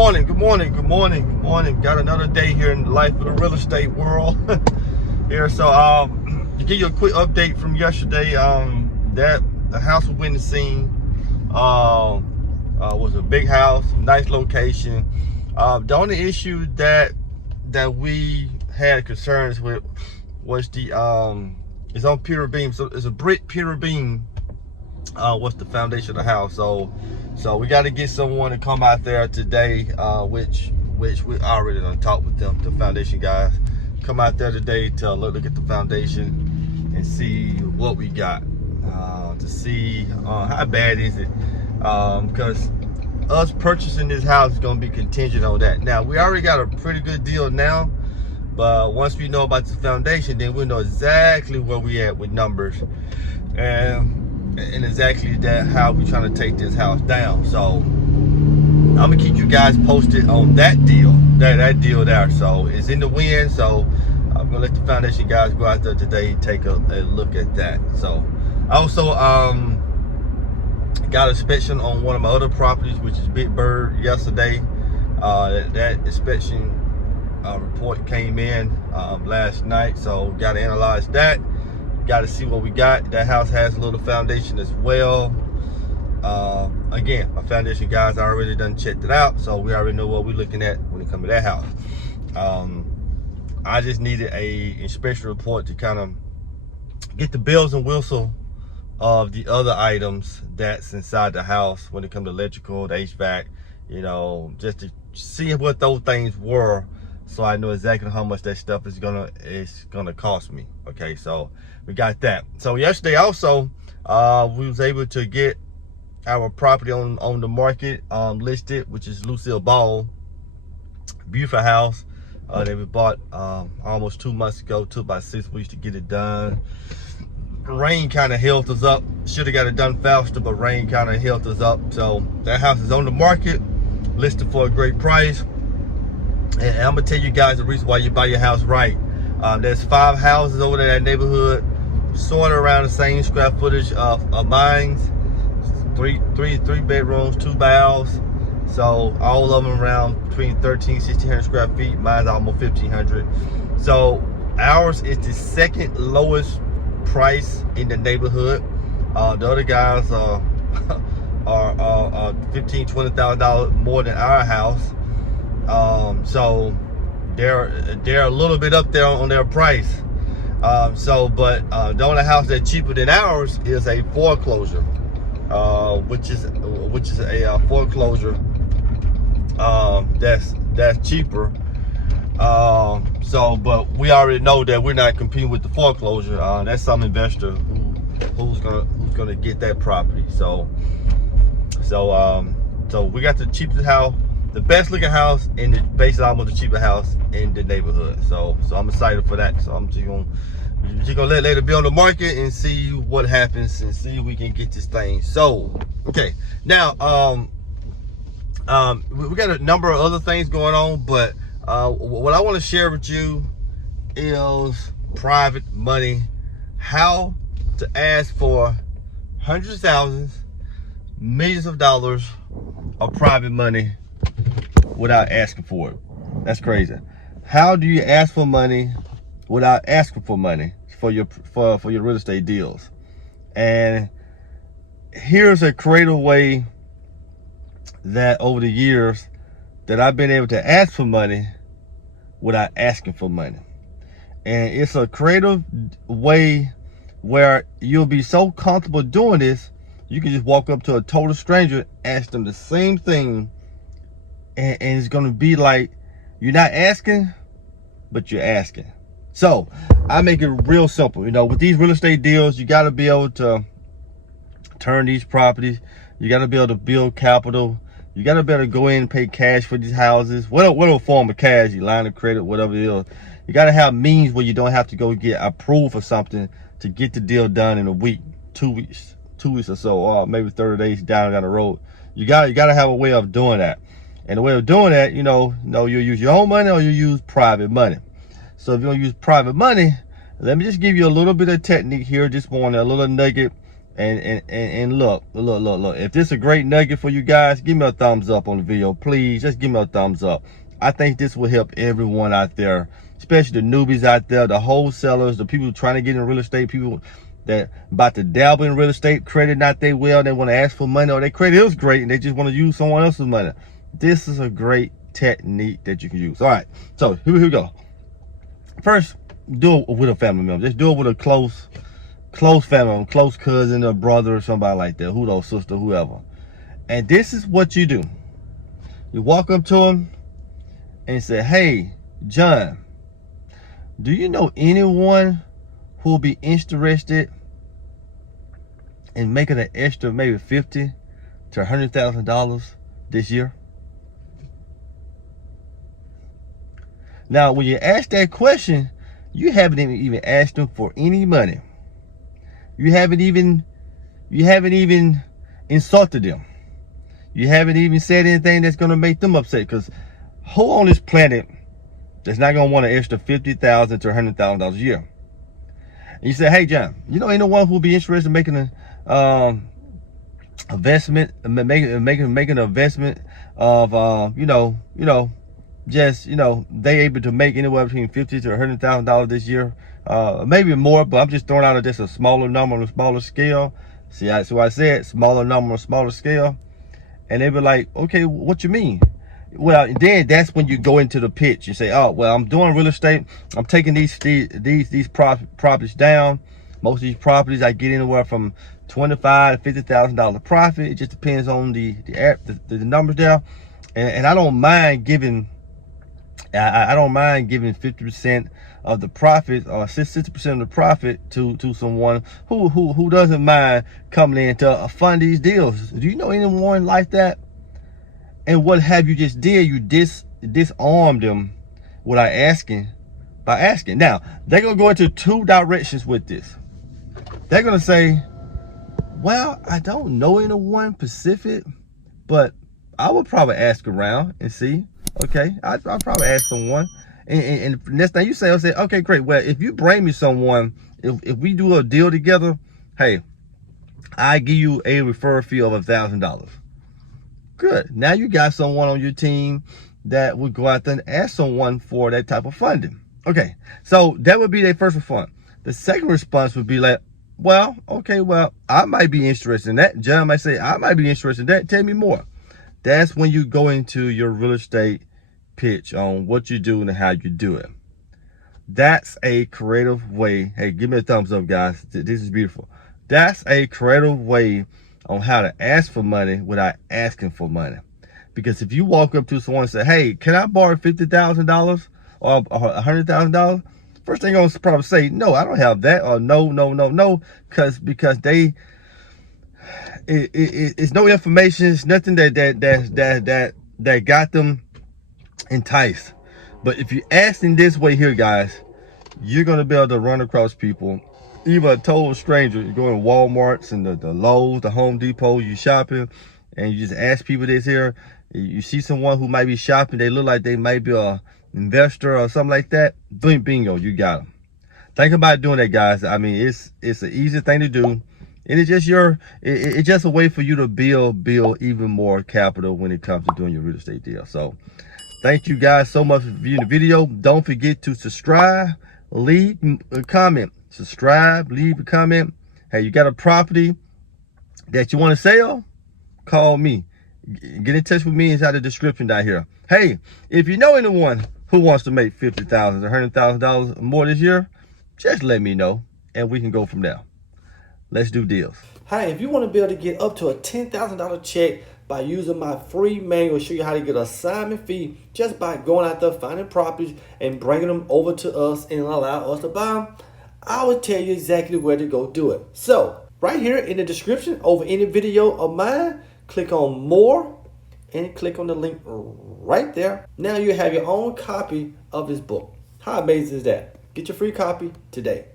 morning, good morning, good morning, good morning. Got another day here in the life of the real estate world here. So to give you a quick update from yesterday, that the house we went and seen was a big house, nice location. The only issue that we had concerns with was the it's on pier beam, so it's a brick pier beam. What's the foundation of the house? So we got to get someone to come out there today, which we already done talked with them, the foundation guys. Come out there today to look at the foundation and see what we got, to see how bad is it, because us purchasing this house is going to be contingent on that. Now we already got a pretty good deal now, but once we know about the foundation, then we know exactly where we at with numbers and exactly that how we trying to take this house down. So I'm gonna keep you guys posted on that deal, that deal there. So it's in the wind, so I'm gonna let the foundation guys go out there today, take a look at that. So I also got inspection on one of my other properties, which is Big Bird, yesterday. That inspection report came in last night, so got to analyze that. Got to see what we got. That house has a little foundation as well. Again, my foundation guys already done checked it out, so we already know what we're looking at when it comes to that house. I just needed a inspection report to kind of get the bells and whistles of the other items that's inside the house when it comes to electrical, the HVAC, you know, just to see what those things were, so I know exactly how much that stuff is gonna cost me. Okay, so we got that. So yesterday also we was able to get our property on the market listed, which is Lucille Ball. Beautiful house that we bought almost 2 months ago. Took about 6 weeks to get it done. Rain kind of held us up. Should have got it done faster, but rain kind of held us up. So that house is on the market, listed for a great price. And I'm gonna tell you guys the reason why you buy your house right. There's 5 houses over there in that neighborhood, sort of around the same square footage of mine's. Three bedrooms, 2 baths. So all of them around between 1,300-1,600 square feet. Mine's almost 1,500. So ours is the second lowest price in the neighborhood. The other guys are $15,000-$20,000 more than our house. So they're a little bit up there on their price. But the only house that's cheaper than ours is a foreclosure, which is a foreclosure that's cheaper. But we already know that we're not competing with the foreclosure. That's some investor who's gonna get that property. So we got the cheapest house, the best looking house, and basically almost the cheapest house in the neighborhood. So I'm excited for that. So I'm just gonna let it be on the market and see what happens and see if we can get this thing sold. Okay, now we got a number of other things going on, but what I want to share with you is private money. How to ask for hundreds of thousands, millions of dollars of private money without asking for it. That's crazy. How do you ask for money without asking for money for your real estate deals? And here's a creative way that over the years that I've been able to ask for money without asking for money. And it's a creative way where you'll be so comfortable doing this, you can just walk up to a total stranger, ask them the same thing, and it's gonna be like you're not asking, but you're asking. So I make it real simple. You know, with these real estate deals, you got to be able to turn these properties. You got to be able to build capital. You got to be able to go in and pay cash for these houses. Whatever form of cash, your line of credit, whatever it is. You got to have means where you don't have to go get approved for something to get the deal done in a week, 2 weeks or so, or maybe 30 days down the road. You got to have a way of doing that. And the way of doing that, you use your own money or you use private money. So if you're gonna use private money, let me just give you a little bit of technique here, just want a little nugget, And look. If this is a great nugget for you guys, give me a thumbs up on the video, please. Just give me a thumbs up. I think this will help everyone out there, especially the newbies out there, the wholesalers, the people trying to get in real estate, people that about to dabble in real estate, credit not they well, they want to ask for money, or their credit is great and they just want to use someone else's money. This is a great technique that you can use. All right, so here we go. First, do it with a family member. Just do it with a close family member, close cousin or brother or somebody like that, who knows, sister, whoever. And this is what you do. You walk up to them and say, hey, John, do you know anyone who will be interested in making an extra maybe $50,000 to $100,000 this year? Now, when you ask that question, you haven't even asked them for any money. You haven't even insulted them. You haven't even said anything that's going to make them upset, because who on this planet that's not going to want an extra $50,000 to $100,000 a year? And you say, hey, John, you know anyone who will be interested in making an investment, making an investment of, they able to make anywhere between $50,000 to $100,000 this year, maybe more, but I'm just throwing out just a smaller number on a smaller scale. See what I said, smaller number on a smaller scale. And they be like, okay, what you mean? Well, then that's when you go into the pitch. You say, oh, well, I'm doing real estate. I'm taking these properties down. Most of these properties I get anywhere from $25,000 to $50,000 profit. It just depends on the numbers there. And I don't mind giving. I don't mind giving 50% of the profit, or 60% of the profit to someone who doesn't mind coming in to fund these deals. Do you know anyone like that? And what have you just did? You disarmed them by asking. Now, they're going to go into two directions with this. They're going to say, well, I don't know anyone specific, but I would probably ask around and see. Okay, I'll probably ask someone. And next thing you say, I'll say, okay, great. Well, if you bring me someone, if we do a deal together, hey, I give you a referral fee of $1,000. Good. Now you got someone on your team that would go out there and ask someone for that type of funding. Okay, so that would be their first response. The second response would be like, well, okay, well, I might be interested in that. John might say, I might be interested in that. Tell me more. That's when you go into your real estate pitch on what you do and how you do it. That's a creative way. Hey, give me a thumbs up, guys. This is beautiful. That's a creative way on how to ask for money without asking for money. Because if you walk up to someone and say, hey, can I borrow $50,000 or $100,000? First thing I'm going to probably say, no, I don't have that, or no, because they, it's no information. It's nothing that got them enticed. But if you ask in this way here, guys, you're going to be able to run across people, even a total stranger. You go in Walmarts and the Lowe's, the Home Depot, you shopping, and you just ask people this here. You see someone who might be shopping, they look like they might be a investor or something like that. Boom, bingo, you got them. Think about doing that, guys. I mean, it's an easy thing to do. And it's just it's just a way for you to build even more capital when it comes to doing your real estate deal. So thank you guys so much for viewing the video. Don't forget to subscribe, leave a comment. Subscribe, leave a comment. Hey, you got a property that you want to sell? Call me. Get in touch with me inside the description down here. Hey, if you know anyone who wants to make $50,000 to $100,000 more this year, just let me know and we can go from there. Let's do deals. Hey, if you want to be able to get up to a $10,000 check by using my free manual, show you how to get an assignment fee just by going out there, finding properties and bringing them over to us and allow us to buy them, I will tell you exactly where to go do it. So right here in the description over any video of mine, click on more and click on the link right there. Now you have your own copy of this book. How amazing is that? Get your free copy today.